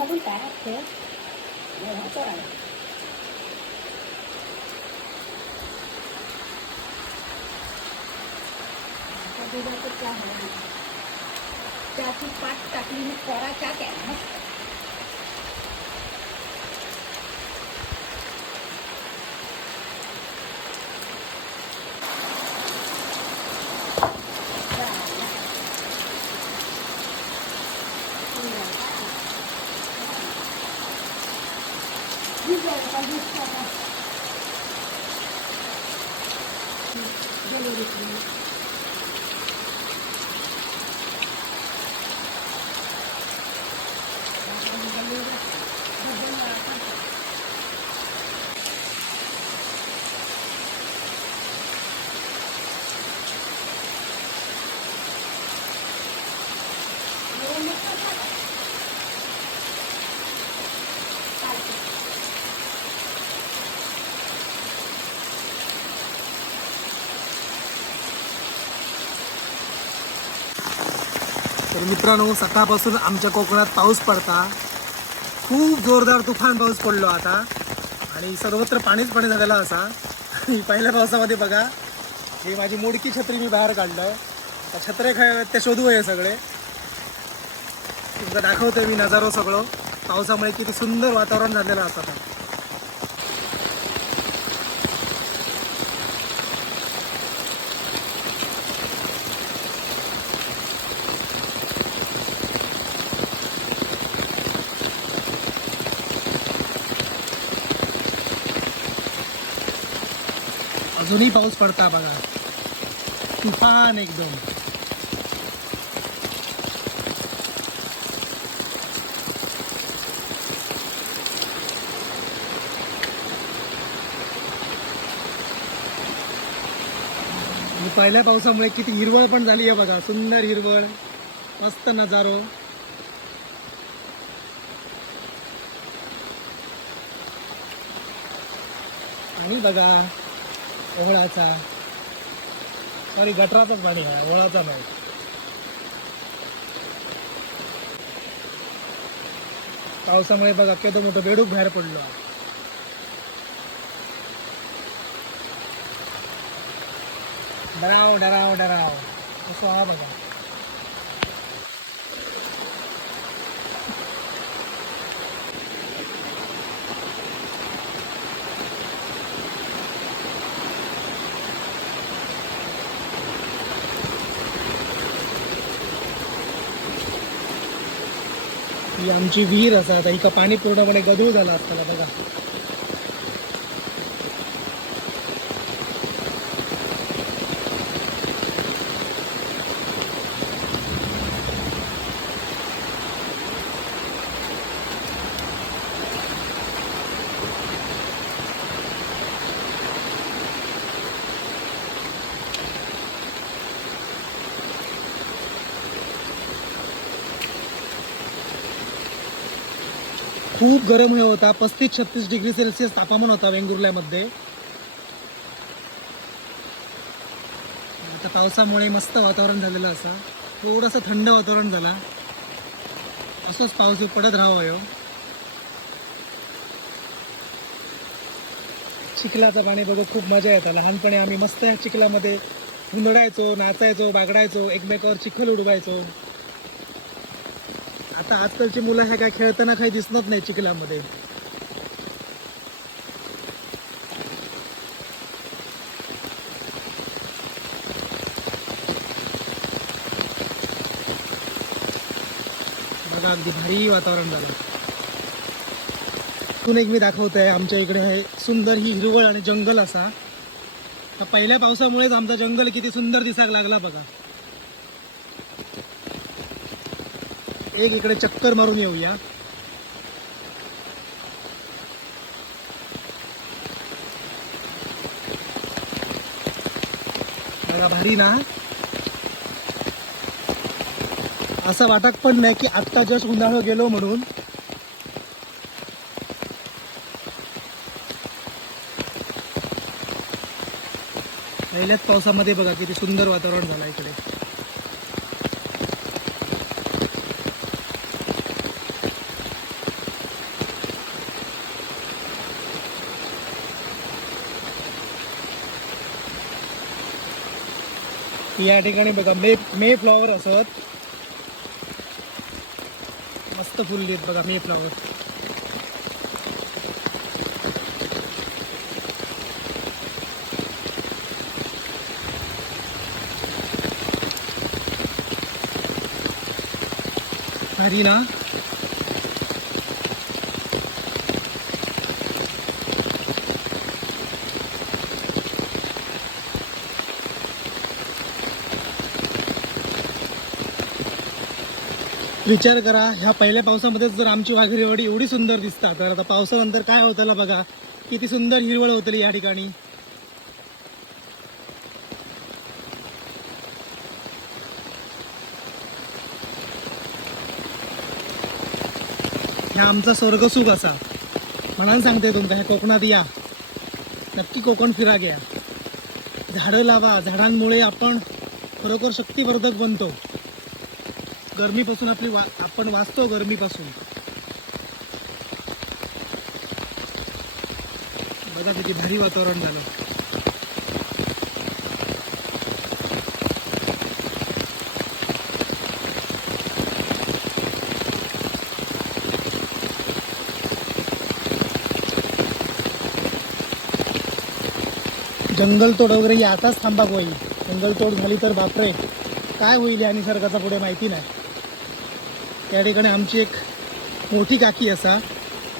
घालून राहिलं. आता दुधाचं चहा. चहाची पाट टाकली मी कोरा चहा तर मित्रांनो सकाळपासून आमच्या कोकणात पाऊस पडता. खूप जोरदार तुफान पाऊस पडलो आता. आणि सर्वत्र पाणीच पाणी झालेलं असा. पहिल्या पावसामध्ये बघा हे माझी मोडकी छत्री मी बाहेर काढलंय. त्या छत्रे खा ते शोधू आहे सगळे. तुमचं दाखवतोय मी नजारो सगळं. पावसामुळे किती सुंदर वातावरण झालेलं असतं अजूनही पाऊस पडता बघा. तुफान एकदम. पहिल्या पावसामुळे किती हिरवळ पण झाली आहे बघा. सुंदर हिरवळ. मस्त नजारो. आणि बघा. ओहळाचा सॉरी गटराचंच पाणी आहे ओळाचा नाही. पावसामुळे बघा केवढं मोठं बेडूक बाहेर पडलो. डराव डराव डराव. असो हा बघा. ही आमची विहीर असा आता हिका पाणी पूर्णपणे गदूळ झाला असताना बघा. खूप गरम हे होता. पस्तीस छत्तीस डिग्री सेल्सिअस तापमान होता वेंगुर्ल्यामध्ये. आता पावसामुळे मस्त वातावरण झालेलं असा. थोडंसं थंड वातावरण झाला. असंच पाऊस पडत राहावं हो. चिखलाचं पाणी बघत खूप मजा येतं. लहानपणी आम्ही मस्त या चिखलामध्ये हुंदडायचो नाचायचो बागडायचो एकमेकावर चिखल उडवायचो. आता आजकालची मुलं ह्या काय खेळताना काही दिसणार नाही चिखलामध्ये. बघा अगदी भारी वातावरण झालं. तून एक मी दाखवतोय आमच्या इकडे हे सुंदर ही हिरवळ आणि जंगल असा. तर पहिल्या पावसामुळेच आमचा जंगल किती सुंदर दिसायला लागला बघा. एक इकडे चक्कर मारून येऊया. बघा भारी ना? असं वाटत पण नाही की आत्ता जस्ट उन्हाळं गेलो म्हणून. पहिल्याच पावसामध्ये बघा किती सुंदर वातावरण झालं इकडे. या ठिकाणी बघा मे मे फ्लॉवर असत. मस्त फुलली आहेत बघा मे फ्लॉवर हरी ना? विचार करा ह्या पहिल्या पावसामध्येच जर आमची वाघरीवाडी एवढी सुंदर दिसतात तर आता पावसानंतर काय होताला बघा किती सुंदर हिरवळ होतली या ठिकाणी. ह्या आमचा स्वर्गसुख असा. म्हणान सांगते तुमका ह्या कोकणात या. नक्की कोकण फिरा घ्या. झाडं लावा झाडांमुळे आपण खरोखर शक्तिवर्धक बनतो. गरमीपासून आपली वा आपण वाचतो गरमीपासून. बघा किती भारी वातावरण झालं. जंगलतोड वगैरे ही आताच थांबा होईल जंगलतोड झाली तर बापरे. काय होईल या निसर्गाचा पुढे माहिती नाही. त्या ठिकाणी आमची एक मोठी काकी असा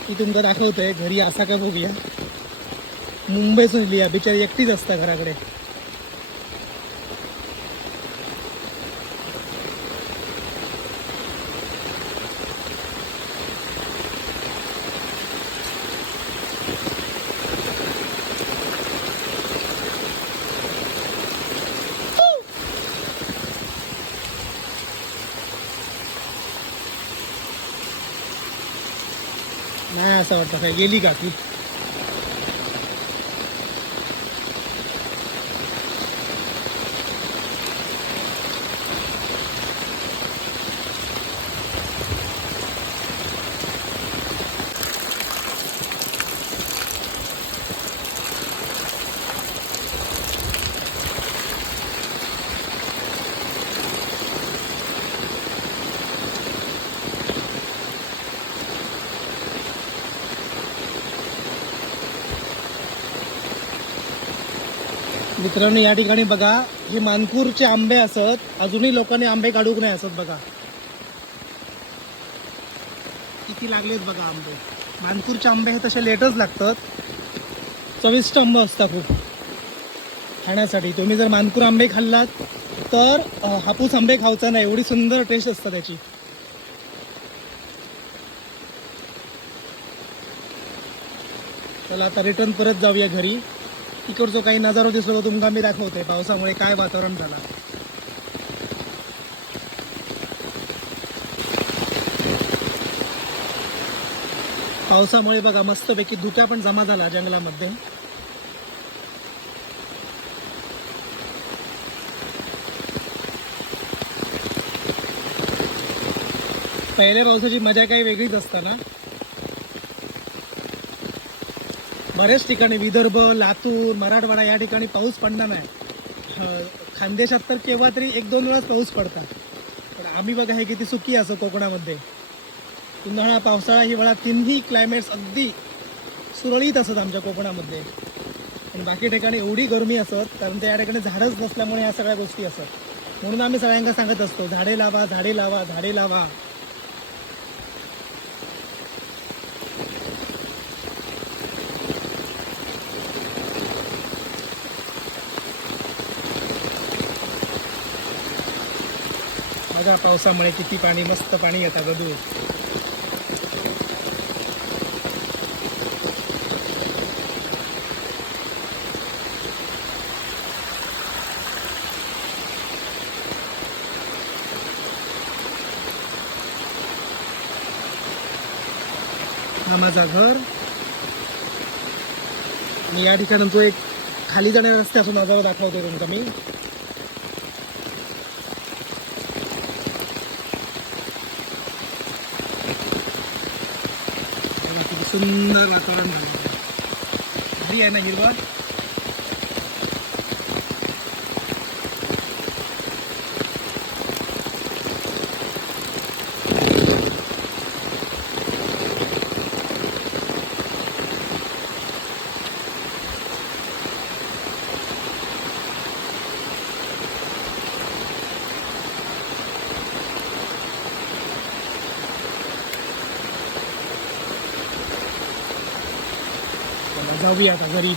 ती तुमका दाखवतोय घरी असा काय बघूया. मुंबईसून इली बिचारी एकटीच असता घराकडे. कसा असं वाटतं. काय गेली का ती? मित्रांनो या ठिकाणी बघा हे मानकूरचे आंबे असत. अजूनही लोकांनी आंबे काढूक नाही असत बघा. किती लागलेत बघा आंबे. मानकूरचे आंबे हे तसे लेटच लागतात. चविष्ट आंबे असतात खूप. खाण्यासाठी. तुम्ही जर मानकूर आंबे खाल्लात तर हापूस आंबे खावचा नाही. एवढी सुंदर टेस्ट असतं त्याची चला आता रिटर्न परत जाऊया घरी. तिकडचं काही नजारा दिसलो तर तुमका मी दाखवते पावसामुळे काय वातावरण झालं? पावसामुळे बघा मस्तपैकी धुक्या पण जमा झाला जंगलामध्ये. पहिल्या पावसाची मजा काही वेगळीच असतं ना बरेच ठिकाणी विदर्भ लातूर मराठवाडा या ठिकाणी पाऊस पडणार नाही. खानदेशात तर केव्हा तरी एक दोन वेळाच पाऊस पडतात. पण आम्ही बघा हे किती सुखी असं कोकणामध्ये. उन्हाळा पावसाळा हिवाळा तिन्ही क्लायमेट्स अगदी सुरळीत असत आमच्या कोकणामध्ये. आणि बाकी ठिकाणी एवढी गरमी असत कारण त्या ठिकाणी झाडच नसल्यामुळे या सगळ्या गोष्टी असत. म्हणून आम्ही सगळ्यांना सांगत असतो झाडे लावा झाडे लावा झाडे लावा. बघा पावसामुळे किती पाणी मस्त पाणी येतात गदू हा माझा घर. आणि या ठिकाणी तो एक खाली जाणाऱ्या रस्त्यापासून नजारा दाखवतोय तुमचा मी. सुंदर वातावरण झालं. भारी आहे ना हिरवा जाऊया आता घरी.